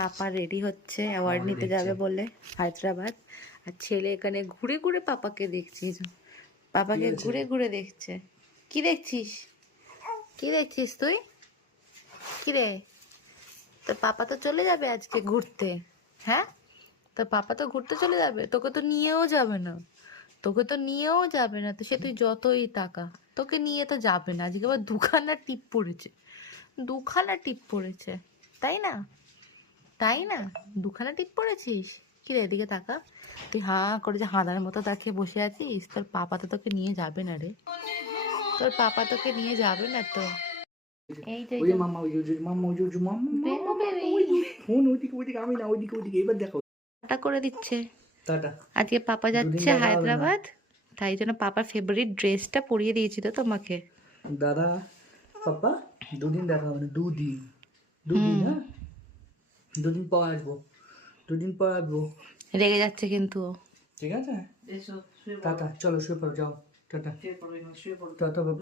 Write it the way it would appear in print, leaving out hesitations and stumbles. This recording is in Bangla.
পাপা রেডি হচ্ছে অ্যাওয়ার্ড নিতে যাবে বলে হায়দ্রাবাদ। আর ছেলে এখানে ঘুরে ঘুরে পাপাকে দেখছে, পাপাকে ঘুরে ঘুরে দেখছে। কি দেখছিস, কি দেখছিস তুই? কি রে, তোর পাপা তো চলে যাবে আজকে ঘুরতে। হ্যাঁ, তোর পাপা তো ঘুরতে চলে যাবে, তোকে তো নিয়েও যাবে না, তোকে তো নিয়েও যাবে না। তো সে তুই যতই টাকা, তোকে নিয়ে তো যাবে না। আজকে আবার দুখানা টিপ পড়েছে, দুখানা টিপ পড়েছে, তাই না? তাই না, দুখানা টিপ পড়েছিস। কি রে, এদিকে তাকা। তুই হাঁ করে যে হাঁদার মতো তাকিয়ে বসে আছিস। তোর পাপা তো তোকে নিয়ে যাবে না রে, তোর পাপা তোকে নিয়ে যাবে না তো। এই যে মাম্মা ওই যে মাম্মা ওই যে মাম্মা ফোন ওইদিকে ওইদিকে, আমি না ওইদিকে ওইদিকে, এবার দেখো টাটা করে দিচ্ছে। টাটা। আজকে পাপা যাচ্ছে হায়দ্রাবাদ, তাই জন্য পাপার ফেভারিট ড্রেসটা পরিয়ে দিয়েছি তো তোমাকে। দাদা পাপা দুদিন দেখা হবে না, দুদিন, দুদিন, হ্যাঁ দুদিন পর আসবো, দুদিন পর আসবো। রেগে যাচ্ছে কিন্তু ও। ঠিক আছে টাটা, চলো শুয়ে পড়ো, যাও টাটা, টাটা বাবা।